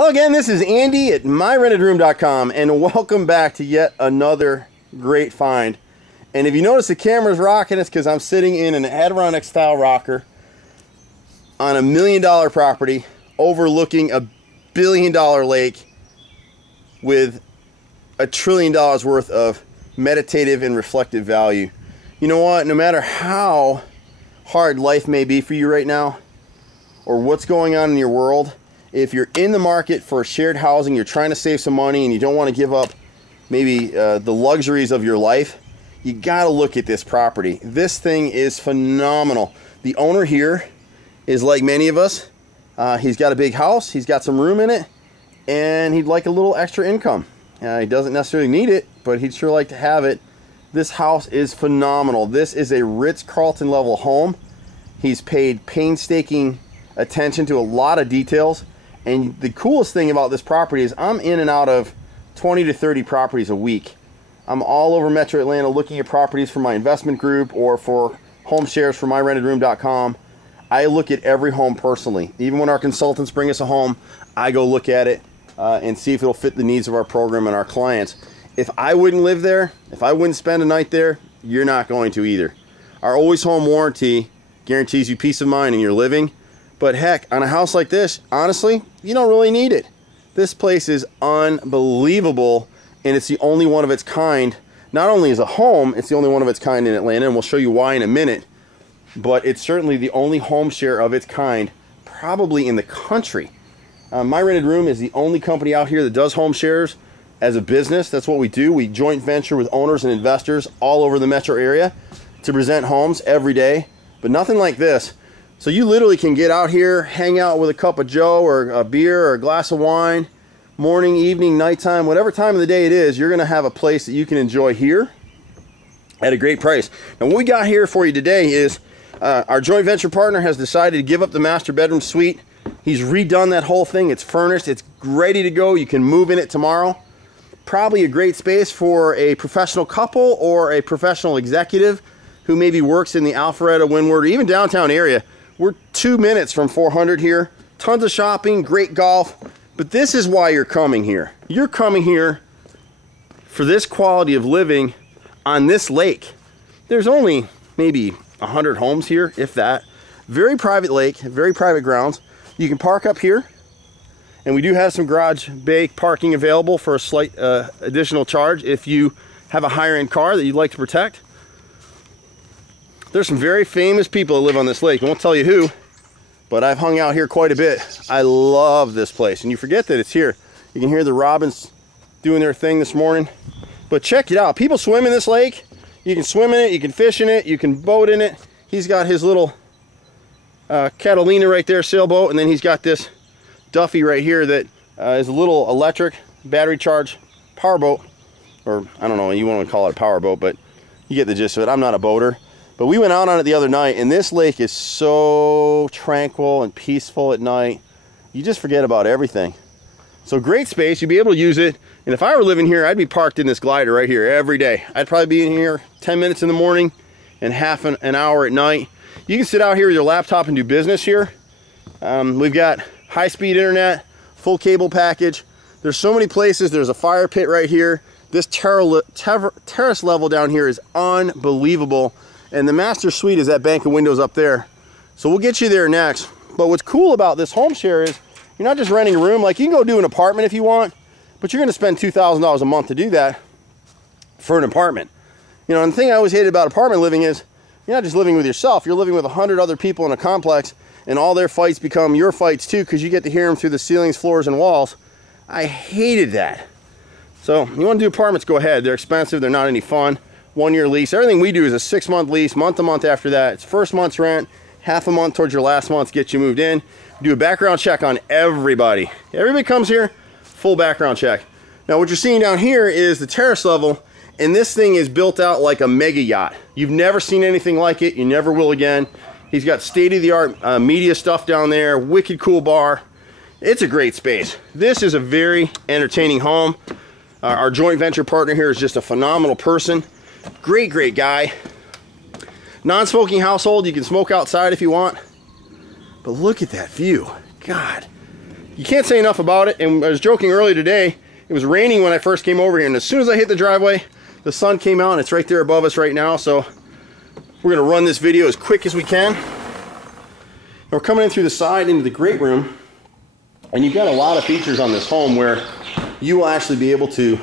Hello again, this is Andy at MyRENTEDroom.com, and welcome back to yet another great find. And if you notice the camera's rocking, it's because I'm sitting in an Adirondack style rocker on a $1 million property overlooking a $1 billion lake with $1 trillion worth of meditative and reflective value. You know what? No matter how hard life may be for you right now, or what's going on in your world, if you're in the market for shared housing, you're trying to save some money and you don't want to give up maybe the luxuries of your life, you got to look at this property. This thing is phenomenal. The owner here is like many of us. He's got a big house, he's got some room in it, and he'd like a little extra income. He doesn't necessarily need it, but he'd sure like to have it. This house is phenomenal. This is a Ritz-Carlton level home. He's paid painstaking attention to a lot of details. And the coolest thing about this property is I'm in and out of 20 to 30 properties a week. I'm all over Metro Atlanta looking at properties for my investment group or for home shares for MyRENTEDroom.com. I look at every home personally. Even when our consultants bring us a home, I go look at it and see if it'll fit the needs of our program and our clients. If I wouldn't live there, if I wouldn't spend a night there, you're not going to either. Our Always Home warranty guarantees you peace of mind in your living. But heck, on a house like this, honestly, you don't really need it. This place is unbelievable, and it's the only one of its kind. Not only as a home, it's the only one of its kind in Atlanta, and we'll show you why in a minute. But it's certainly the only home share of its kind, probably in the country. My Rented Room is the only company out here that does home shares as a business. That's what we do. We joint venture with owners and investors all over the metro area to present homes every day, but nothing like this. So you literally can get out here, hang out with a cup of joe or a beer or a glass of wine, morning, evening, nighttime, whatever time of the day it is, you're going to have a place that you can enjoy here at a great price. Now what we got here for you today is our joint venture partner has decided to give up the master bedroom suite. He's redone that whole thing. It's furnished. It's ready to go. You can move in it tomorrow. Probably a great space for a professional couple or a professional executive who maybe works in the Alpharetta, Windward, or even downtown area. We're 2 minutes from 400 here. Tons of shopping, great golf. But this is why you're coming here. You're coming here for this quality of living on this lake. There's only maybe 100 homes here, if that. Very private lake, very private grounds. You can park up here. And we do have some garage bay parking available for a slight additional charge if you have a higher end car that you'd like to protect. There's some very famous people that live on this lake. I won't tell you who, but I've hung out here quite a bit. I love this place, and you forget that it's here. You can hear the robins doing their thing this morning. But check it out. People swim in this lake. You can swim in it, you can fish in it, you can boat in it. He's got his little Catalina right there, sailboat, and then he's got this Duffy right here that is a little electric, battery charged powerboat. Or, I don't know, you want to call it a powerboat, but you get the gist of it. I'm not a boater. But we went out on it the other night, and this lake is so tranquil and peaceful at night. You just forget about everything. So great space. You'd be able to use it. And if I were living here, I'd be parked in this glider right here every day. I'd probably be in here 10 minutes in the morning and half an hour at night. You can sit out here with your laptop and do business here. We've got high-speed internet, full cable package. There's so many places. There's a fire pit right here. This terrace level down here is unbelievable. And the master suite is that bank of windows up there. So we'll get you there next. But what's cool about this home share is you're not just renting a room. Like, you can go do an apartment if you want, but you're going to spend $2,000 a month to do that for an apartment. You know, and the thing I always hated about apartment living is you're not just living with yourself. You're living with 100 other people in a complex, and all their fights become your fights too, because you get to hear them through the ceilings, floors, and walls. I hated that. So you want to do apartments, go ahead. They're expensive. They're not any fun. 1 year lease. Everything we do is a 6-month lease, month to month after that. It's first month's rent, half a month towards your last month to get you moved in. We do a background check on everybody. Everybody comes here, full background check. Now what you're seeing down here is the terrace level, and this thing is built out like a mega yacht. You've never seen anything like it. You never will again. He's got state-of-the-art media stuff down there, wicked cool bar. It's a great space. This is a very entertaining home. Our joint venture partner here is just a phenomenal person. Great guy. Non-smoking household. You can smoke outside if you want. But look at that view. God, you can't say enough about it. And I was joking earlier today, it was raining when I first came over here, and as soon as I hit the driveway, the sun came out, and it's right there above us right now. So we're gonna run this video as quick as we can. And we're coming in through the side into the great room, and you've got a lot of features on this home where you will actually be able to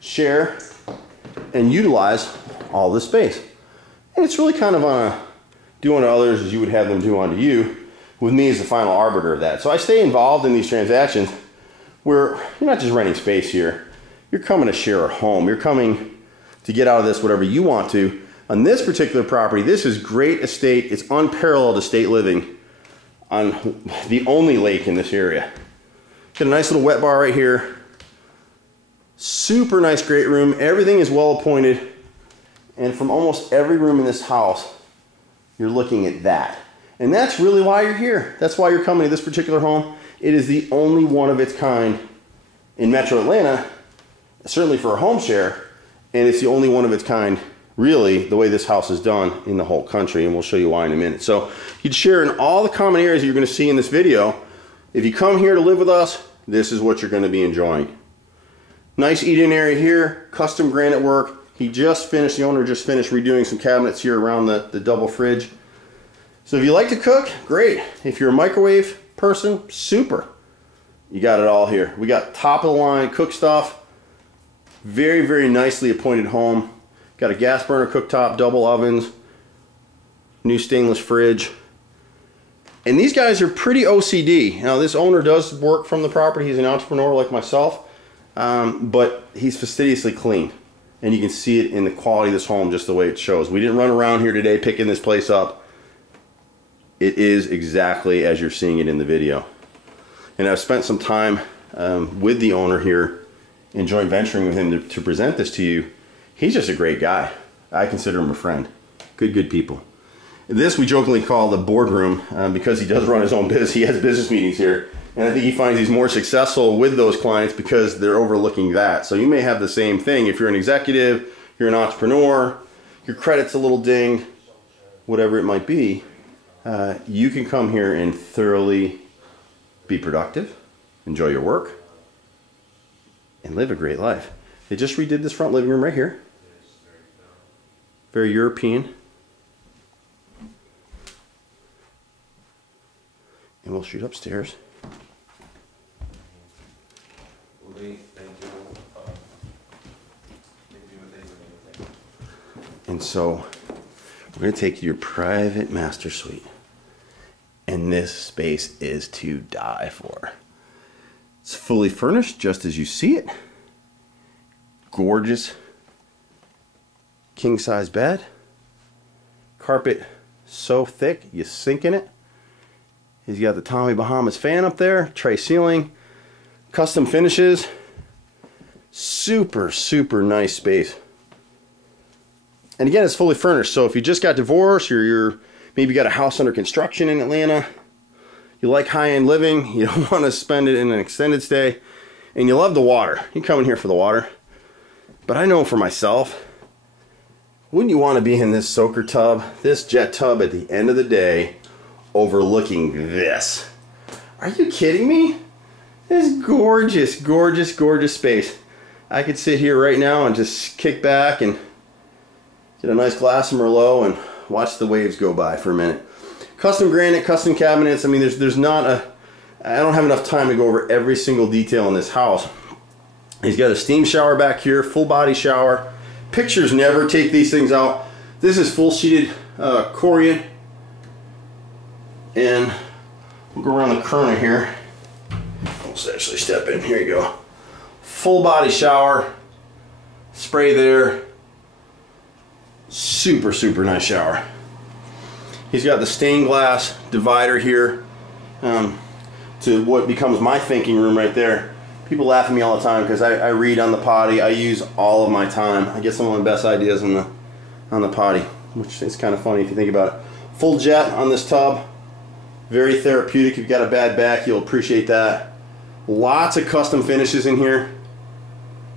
share and utilize all this space. And it's really kind of on a do unto others as you would have them do unto you, with me as the final arbiter of that. So I stay involved in these transactions where you're not just renting space here, you're coming to share a home. You're coming to get out of this whatever you want to. On this particular property, this is great estate. It's unparalleled estate living on the only lake in this area. Got a nice little wet bar right here. Super nice great room. Everything is well appointed. And from almost every room in this house, you're looking at that. And that's really why you're here. That's why you're coming to this particular home. It is the only one of its kind in Metro Atlanta, certainly for a home share, and it's the only one of its kind, really, the way this house is done in the whole country, and we'll show you why in a minute. So you'd share in all the common areas that you're going to see in this video. If you come here to live with us, this is what you're going to be enjoying. Nice eat-in area here, custom granite work. The owner just finished redoing some cabinets here around the double fridge. So if you like to cook, great. If you're a microwave person, super. You got it all here. We got top of the line cook stuff. Very, very nicely appointed home. Got a gas burner cooktop, double ovens, new stainless fridge. And these guys are pretty OCD. Now this owner does work from the property. He's an entrepreneur like myself, but he's fastidiously clean. And you can see it in the quality of this home, just the way it shows. We didn't run around here today picking this place up. It is exactly as you're seeing it in the video. And I've spent some time with the owner here and joint venturing with him to present this to you. He's just a great guy. I consider him a friend. Good people. This we jokingly call the boardroom because he does run his own business. He has business meetings here. And I think he finds he's more successful with those clients because they're overlooking that. So you may have the same thing. If you're an executive, you're an entrepreneur, your credit's a little dinged, whatever it might be, you can come here and thoroughly be productive, enjoy your work, and live a great life. They just redid this front living room right here. Very European. And we'll shoot upstairs. And so we're going to take you to your private master suite. And this space is to die for. It's fully furnished just as you see it. Gorgeous king size bed. Carpet so thick you sink in it. He's got the Tommy Bahamas fan up there, tray ceiling, custom finishes. Super nice space. And again, it's fully furnished. So if you just got divorced, or you're maybe got a house under construction in Atlanta, you like high-end living, you don't want to spend it in an extended stay, and you love the water. You come in here for the water. But I know for myself, wouldn't you want to be in this soaker tub, this jet tub at the end of the day, overlooking this? Are you kidding me? This gorgeous space. I could sit here right now and just kick back and get a nice glass of Merlot and watch the waves go by for a minute. Custom granite, custom cabinets. I mean, there's not a... I don't have enough time to go over every single detail in this house. He's got a steam shower back here, full body shower. Pictures never take these things out. This is full sheeted Corian. And we'll go around the corner here. Let's actually step in. Here you go. Full body shower. Spray there. Super nice shower. He's got the stained glass divider here to what becomes my thinking room right there. People laugh at me all the time because I read on the potty. I use all of my time. I get some of my best ideas on the potty, which is kind of funny if you think about it. Full jet on this tub. Very therapeutic. If you've got a bad back, you'll appreciate that. Lots of custom finishes in here.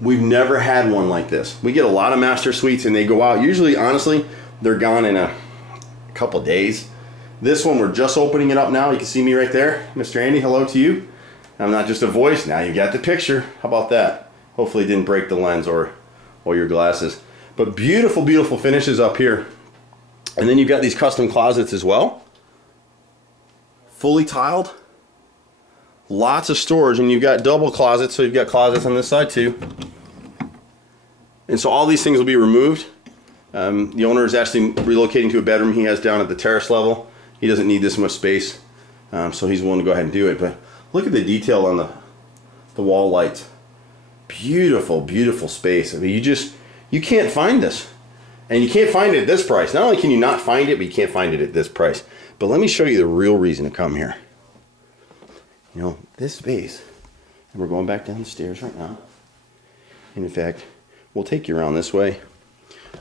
We've never had one like this. We get a lot of master suites and they go out. Usually, honestly, they're gone in a couple days. This one, we're just opening it up now. You can see me right there. Mr. Andy, hello to you. I'm not just a voice, now you got the picture. How about that? Hopefully it didn't break the lens or your glasses. But beautiful, beautiful finishes up here. And then you've got these custom closets as well. Fully tiled. Lots of storage, and you've got double closets, so you've got closets on this side too. And so all these things will be removed. The owner is actually relocating to a bedroom he has down at the terrace level. He doesn't need this much space, so he's willing to go ahead and do it. But look at the detail on the wall lights. Beautiful, beautiful space. I mean, you can't find this. And you can't find it at this price. Not only can you not find it, but you can't find it at this price. But let me show you the real reason to come here. You know, this space, and we're going back down the stairs right now. And in fact, we'll take you around this way.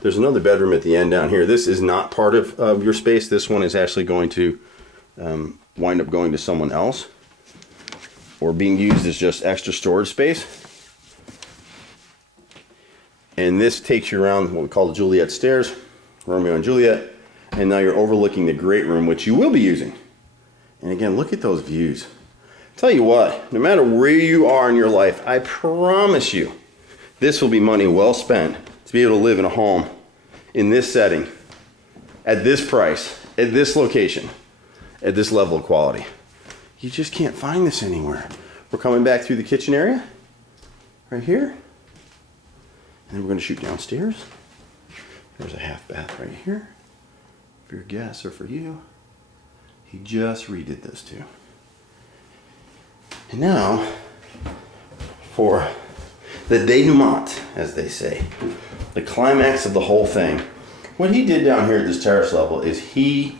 There's another bedroom at the end down here. This is not part of your space. This one is actually going to wind up going to someone else, or being used as just extra storage space. And this takes you around what we call the Juliet stairs, Romeo and Juliet, and now you're overlooking the great room, which you will be using. And again, look at those views. Tell you what, no matter where you are in your life, I promise you, this will be money well spent to be able to live in a home in this setting, at this price, at this location, at this level of quality. You just can't find this anywhere. We're coming back through the kitchen area, right here. And then we're going to shoot downstairs. There's a half bath right here. For your guests or for you. He just redid this too. And now, for the denouement, as they say, the climax of the whole thing. What he did down here at this terrace level is he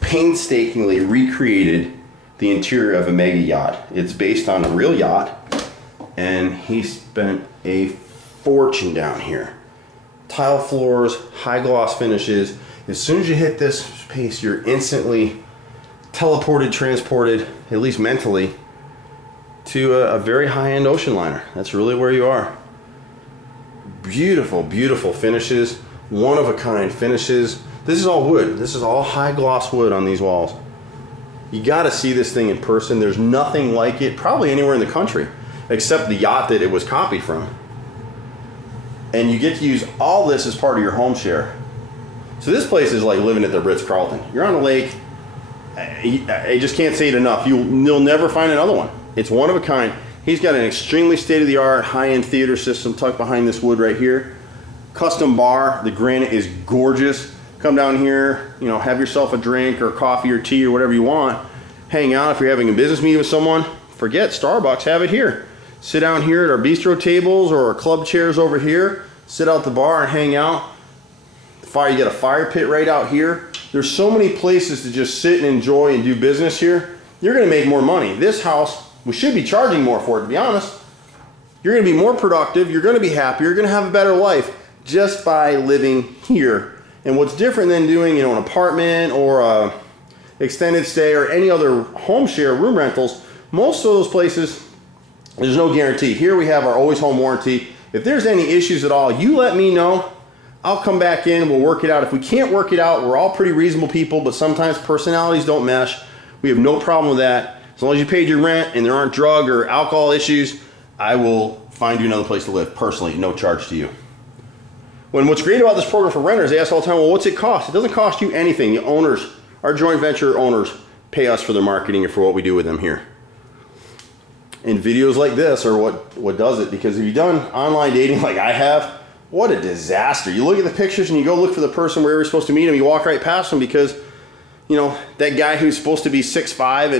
painstakingly recreated the interior of a mega yacht. It's based on a real yacht, and he spent a fortune down here. Tile floors, high gloss finishes. As soon as you hit this space, you're instantly teleported, transported, at least mentally, to a very high-end ocean liner. That's really where you are. Beautiful, beautiful finishes, one-of-a-kind finishes. This is all wood. This is all high gloss wood on these walls. You got to see this thing in person. There's nothing like it probably anywhere in the country, except the yacht that it was copied from. And you get to use all this as part of your home share. So this place is like living at the Ritz-Carlton. You're on a lake. I just can't say it enough. You'll never find another one. It's one of a kind. He's got an extremely state-of-the-art high-end theater system tucked behind this wood right here. Custom bar. The granite is gorgeous. Come down here, you know, have yourself a drink or coffee or tea or whatever you want. Hang out. If you're having a business meeting with someone, forget Starbucks, have it here. Sit down here at our bistro tables or our club chairs over here. Sit out the bar and hang out. You get a fire pit right out here. There's so many places to just sit and enjoy and do business here. You're going to make more money. This house, we should be charging more for it, to be honest. You're going to be more productive. You're going to be happier. You're going to have a better life just by living here. And what's different than doing, you know, an apartment or a extended stay or any other home share room rentals, most of those places, there's no guarantee. Here we have our always home warranty. If there's any issues at all, you let me know. I'll come back in, we'll work it out. If we can't work it out, we're all pretty reasonable people, but sometimes personalities don't mesh. We have no problem with that. As long as you paid your rent and there aren't drug or alcohol issues, I will find you another place to live, personally, no charge to you. What's great about this program for renters, they ask all the time, well, what's it cost? It doesn't cost you anything. The owners, our joint venture owners, pay us for their marketing and for what we do with them here. And videos like this are what does it, because if you've done online dating like I have, what a disaster. You look at the pictures and you go look for the person where you're supposed to meet them, you walk right past them because, you know, that guy who's supposed to be 6'5"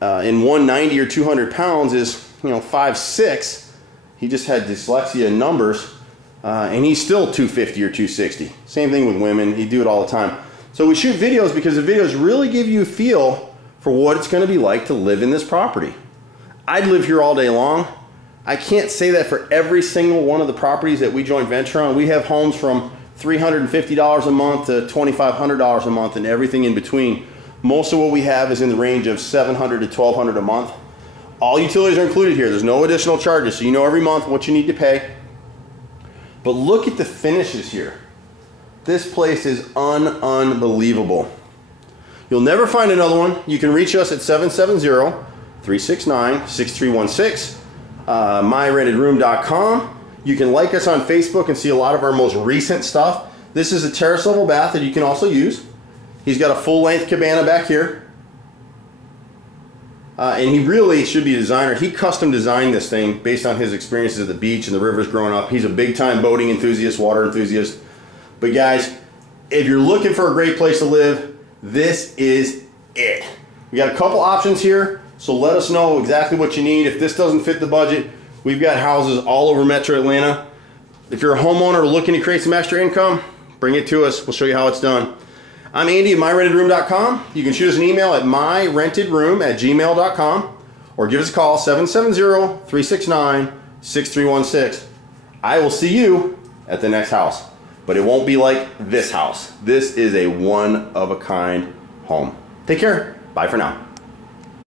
and 190 or 200 pounds is, you know, 5'6". He just had dyslexia in numbers, and he's still 250 or 260. Same thing with women. You do it all the time. So we shoot videos because the videos really give you a feel for what it's going to be like to live in this property. I'd live here all day long. I can't say that for every single one of the properties that we joint venture on. We have homes from $350 a month to $2,500 a month and everything in between. Most of what we have is in the range of $700 to $1,200 a month. All utilities are included here. There's no additional charges, so you know every month what you need to pay. But look at the finishes here. This place is unbelievable. You'll never find another one. You can reach us at 369-6316, MyRENTEDroom.com. You can like us on Facebook and see a lot of our most recent stuff. This is a terrace level bath that you can also use. He's got a full length cabana back here. And he really should be a designer. He custom designed this thing based on his experiences at the beach and the rivers growing up. He's a big time boating enthusiast, water enthusiast. But guys, if you're looking for a great place to live, this is it. We got a couple options here, so let us know exactly what you need. If this doesn't fit the budget, we've got houses all over Metro Atlanta. If you're a homeowner looking to create some extra income, bring it to us. We'll show you how it's done. I'm Andy at MyRENTEDroom.com. You can shoot us an email at myrentedroom@gmail.com or give us a call 770-369-6316. I will see you at the next house, but it won't be like this house. This is a one-of-a-kind home. Take care. Bye for now.